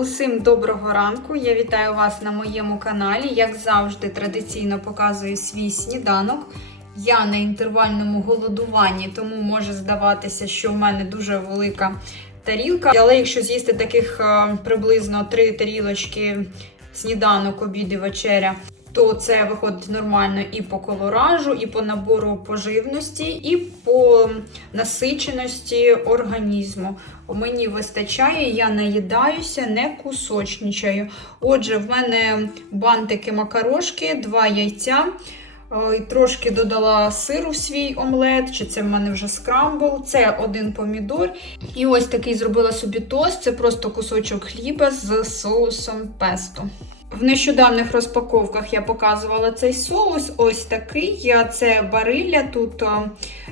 Усім доброго ранку! Я вітаю вас на моєму каналі. Як завжди, традиційно показую свій сніданок. Я на інтервальному голодуванні, тому може здаватися, що в мене дуже велика тарілка. Але якщо з'їсти таких е, приблизно три тарілочки сніданок, обід і вечеря, то це виходить нормально і по колоражу, і по набору поживності, і по насиченості організму. Мені вистачає, я наїдаюся, не кусочничаю. Отже, в мене бантики макарошки, два яйця. е, і Трошки додала сиру в свій омлет, чи це в мене вже скрамбл, це один помідор. І ось такий зробила собі тост. Це просто кусочок хліба з соусом песто. В нещодавних розпаковках я показувала цей соус. Ось такий. Це барилля, тут е,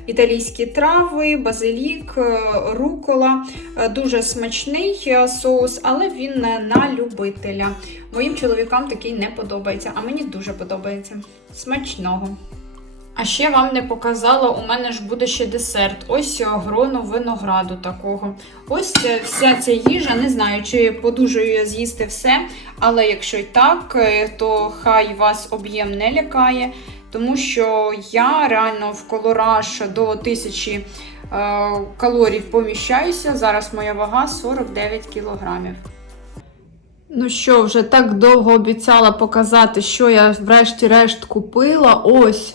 італійські трави, базилік, е, рукола. Е, Дуже смачний соус, але він на любителя. Моїм чоловікам такий не подобається, а мені дуже подобається. Смачного. А ще вам не показала, у мене ж буде ще десерт. Ось грону винограду такого. Ось вся ця їжа. Не знаю, чи подужаю я з'їсти все. Але якщо й так, е, то хай вас об'єм не лякає, тому що я реально в колораж до 1000 е, калорій поміщаюся. Зараз моя вага 49 кілограмів. Ну що, вже так довго обіцяла показати, що я врешті-решт купила. Ось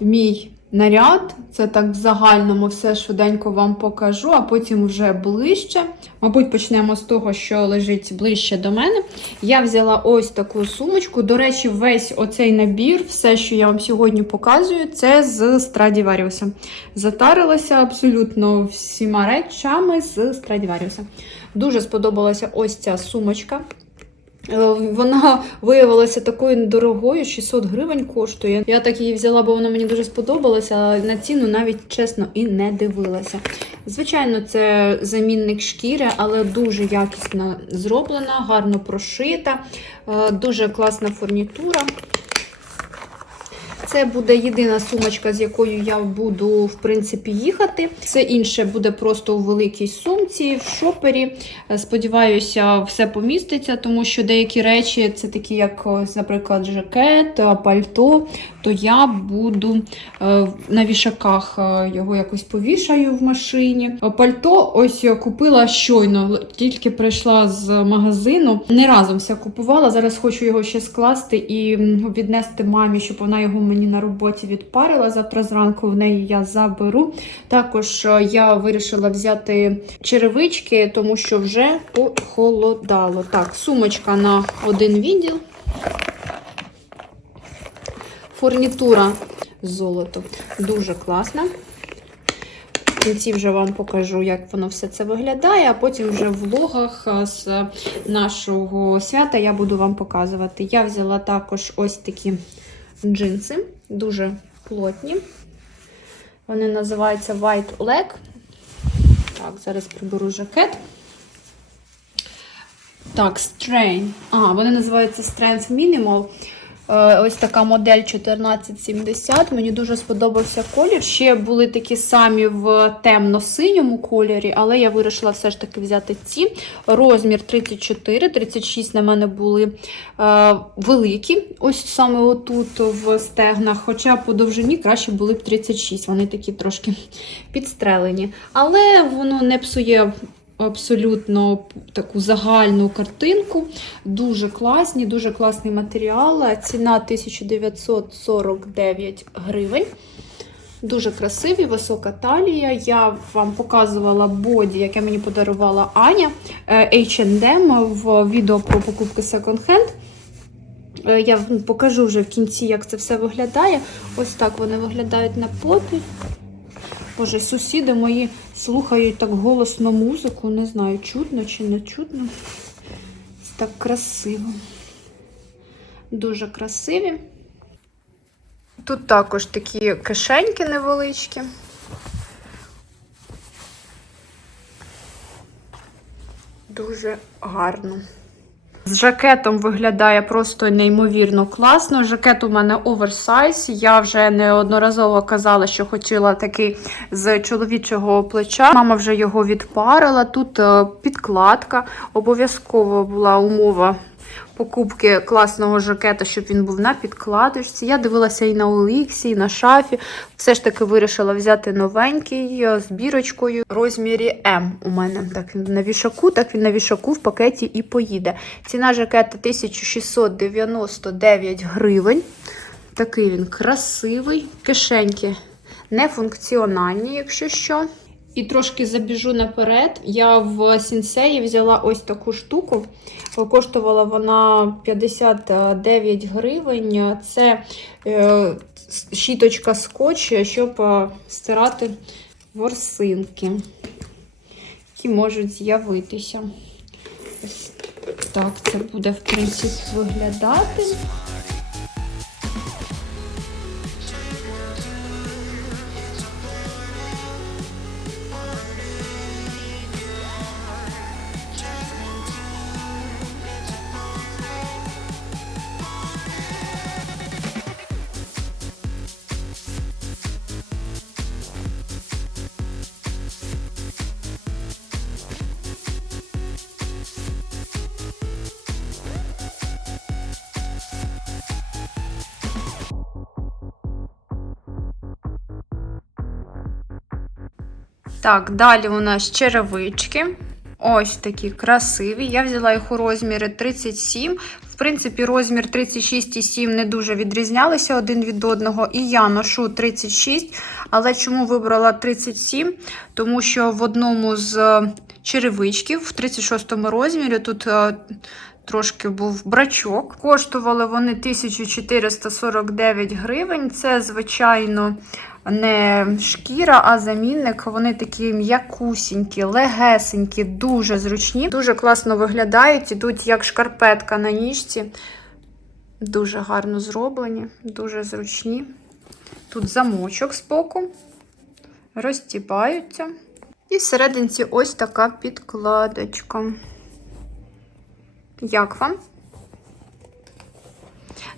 мій наряд. Це так в загальному все швиденько вам покажу, а потім вже ближче. Мабуть, почнемо з того, що лежить ближче до мене. Я взяла ось таку сумочку. До речі, весь оцей набір, все, що я вам сьогодні показую, це з Stradivarius. Затарилася абсолютно всіма речами з Stradivarius. Дуже сподобалася ось ця сумочка. Е, Вона виявилася такою недорогою, 600 гривень коштує. Я так її взяла, бо вона мені дуже сподобалася, але на ціну навіть чесно і не дивилася. Звичайно, це замінник шкіри, але дуже якісно зроблена, гарно прошита, е, дуже класна фурнітура. Це буде єдина сумочка, з якою я буду, в принципі, їхати. Все інше буде просто у великій сумці, в шопері. Е, Сподіваюся, все поміститься, тому що деякі речі, це такі, як, наприклад, жакет, е, пальто, то я буду е, на вішаках е, його якось повішаю в машині. Е, Пальто ось купила щойно, тільки прийшла з магазину. Не разом все купувала. Зараз хочу його ще скласти і віднести мамі, щоб вона його мені на роботі відпарила. Завтра зранку в неї я заберу. Також е, я вирішила взяти черевички, тому що вже похолодало. Так, сумочка на один відділ. Фурнітура золото. Дуже класна. В кінці вже вам покажу, як воно все це виглядає, а потім вже в влогах з нашого свята я буду вам показувати. Я взяла також ось такі джинси, дуже плотні. Вони називаються White Leg. Так, зараз приберу жакет. Так, Strain. А, вони називаються Strength Minimal. Е, Ось така модель 1470. Мені дуже сподобався колір. Ще були такі самі в темно-синьому кольорі, але я вирішила все ж таки взяти ці. Розмір 34, 36 на мене були е, великі. Ось саме отут в стегнах. Хоча по довжині краще були б 36. Вони такі трошки підстрелені. Але воно не псує абсолютно таку загальну картинку. Дуже класні, дуже класний матеріал. Ціна 1949 гривень. Дуже красиві, висока талія. Я вам показувала боді, яке мені подарувала Аня H&M в відео про покупки секонд-хенд. Е, Я вам покажу вже в кінці, як це все виглядає. Ось так вони виглядають на попі. Боже, сусіди мої слухають так голосно музику. Не знаю, чутно чи не чутно. Так красиво. Дуже красиві. Тут також такі кишеньки невеличкі. Дуже гарно. З жакетом виглядає просто неймовірно класно. Жакет у мене оверсайз. Я вже неодноразово казала, що хотіла такий з чоловічого плеча. Мама вже його відпарила. Тут е, підкладка. Обов'язково була умова покупки класного жакета, щоб він був на підкладочці. Я дивилася і на Оліксі, і на шафі. Все ж таки вирішила взяти новенький з бірочкою в розмірі М. У мене так він на вішаку, так він на вішаку в пакеті і поїде. Ціна жакета 1699 гривень. Такий він красивий, кишеньки нефункціональні, якщо що. І трошки забіжу наперед. Я в сінсеї взяла ось таку штуку. Коштувала вона 59 гривень. Це е, щіточка скотч, щоб е, стирати ворсинки, які можуть з'явитися. Ось так це буде, в принципі, виглядати. Так, далі у нас черевички. Ось такі красиві. Я взяла їх у розмірі 37. В принципі, розмір 36,7 не дуже відрізнялися один від одного. І я ношу 36. Але чому вибрала 37? Тому що в одному з черевичків, в 36 розмірі, тут е, трошки був брачок. Коштували вони 1449 гривень. Це, звичайно, не шкіра, а замінник. Вони такі м'якусінькі, легесенькі, дуже зручні, дуже класно виглядають. Ідуть як шкарпетка на ніжці. Дуже гарно зроблені, дуже зручні. Тут замочок з боку, розтібаються. І всерединці ось така підкладочка. Як вам?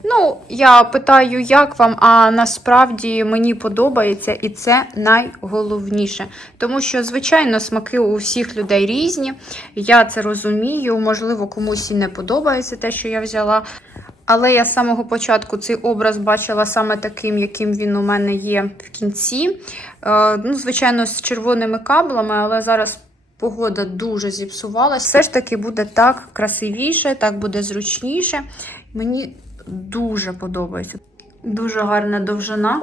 Ну, я питаю, як вам, а насправді мені подобається, і це найголовніше. Тому що, звичайно, смаки у всіх людей різні. Я це розумію. Можливо, комусь і не подобається те, що я взяла. Але я з самого початку цей образ бачила саме таким, яким він у мене є в кінці. Е, ну, Звичайно, з червоними каблами, але зараз. Погода дуже зіпсувалась. Все ж таки буде так красивіше, так буде зручніше. Мені дуже подобається. Дуже гарна довжина.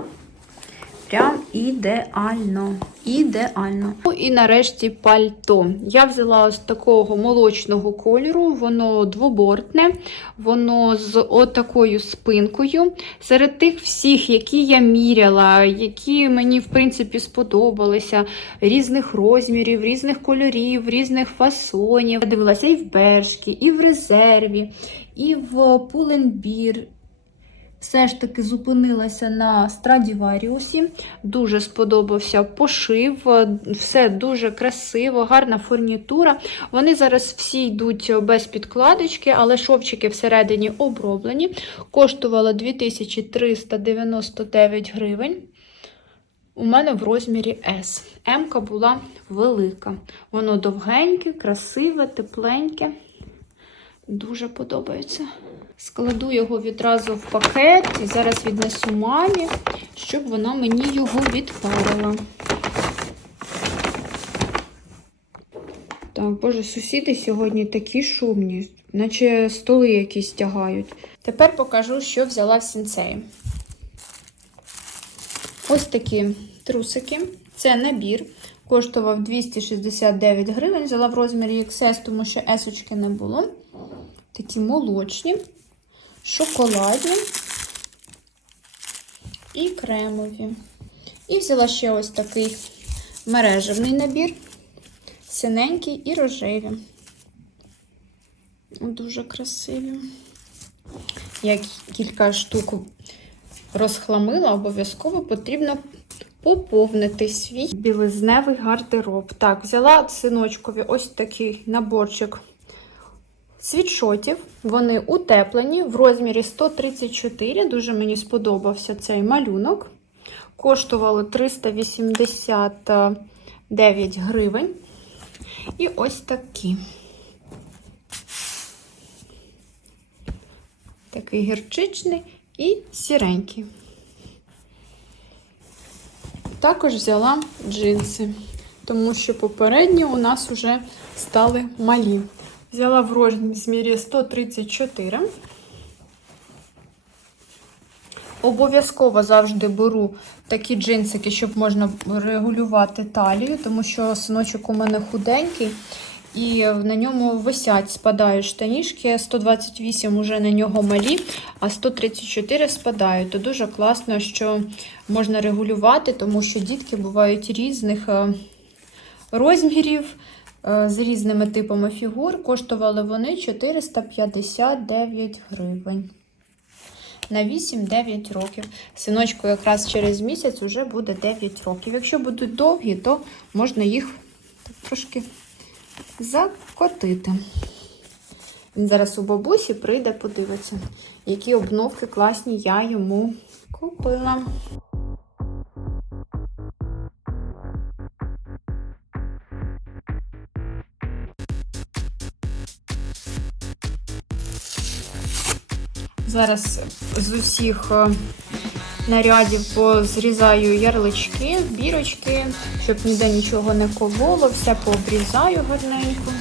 Прям ідеально. Ідеально. Ну і нарешті пальто. Я взяла ось такого молочного кольору, воно двобортне, воно з отакою спинкою. Серед тих всіх, які я міряла, які мені, в принципі, сподобалися, різних розмірів, різних кольорів, різних фасонів. Я дивилася і в Бершкі, і в резерві, і в Пуленбір все ж таки зупинилася на Страдіваріусі. Дуже сподобався пошив, все дуже красиво, гарна фурнітура. Вони зараз всі йдуть без підкладочки, але шовчики всередині оброблені. Коштувало 2399 гривень. У мене в розмірі S. М-ка була велика. Воно довгеньке, красиве, тепленьке. Дуже подобається. Складу його відразу в пакет і зараз віднесу мамі, щоб вона мені його відпарила. Так, боже, сусіди сьогодні такі шумні, наче столи якісь тягають. Тепер покажу, що взяла в сінцеї. Ось такі трусики. Це набір. Коштував 269 гривень. Взяла в розмірі XS, тому що есочки не було. Такі молочні шоколадні і кремові. І взяла ще ось такий мережевний набір, синенький і рожеві. Дуже красиві. Я кілька штук розхламила, обов'язково потрібно поповнити свій білизневий гардероб. Так, взяла синочкові ось такий наборчик світшотів. Вони утеплені в розмірі 134. Дуже мені сподобався цей малюнок. Коштувало 389 гривень. І ось такі. Такий гірчичний і сіренький. Також взяла джинси, тому що попередні у нас вже стали малі. Взяла в розмірі 134. Обов'язково завжди беру такі джинсики, щоб можна регулювати талію, тому що синочок у мене худенький, і на ньому висять, спадають штанішки. 128 вже на нього малі, а 134 спадають. То дуже класно, що можна регулювати, тому що дітки бувають різних е, розмірів. Е, З різними типами фігур коштували вони 459 гривень на 8-9 років. Синочку якраз через місяць вже буде 9 років. Якщо будуть довгі, то можна їх трошки закотити. Він зараз у бабусі прийде подивитися, які обновки класні я йому купила. Зараз з усіх е, нарядів позрізаю ярлички, бірочки, щоб ніде нічого не кололо, все пообрізаю гарненько.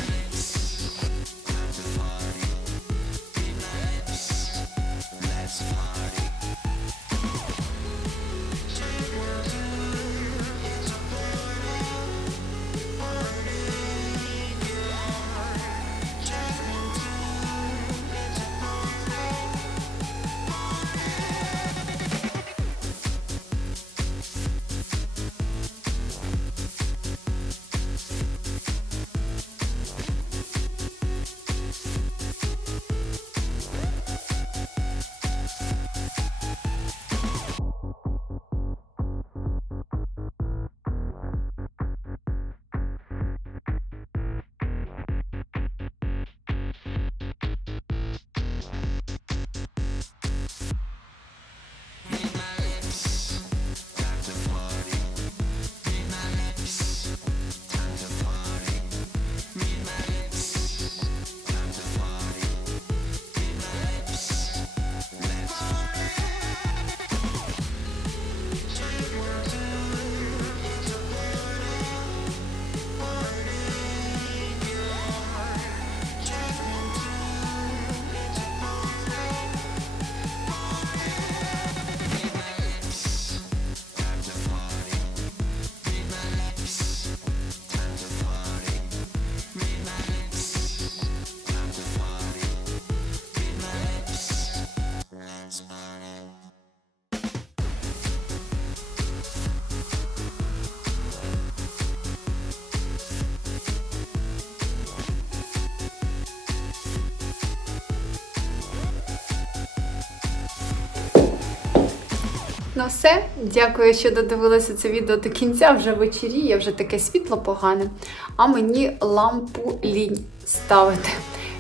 Ну все, дякую, що додивилися це відео до кінця. Вже вечіріє, вже таке світло погане, а мені лампу лінь ставити.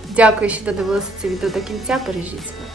Дякую, що додивилися це відео до кінця. Бережіть себе.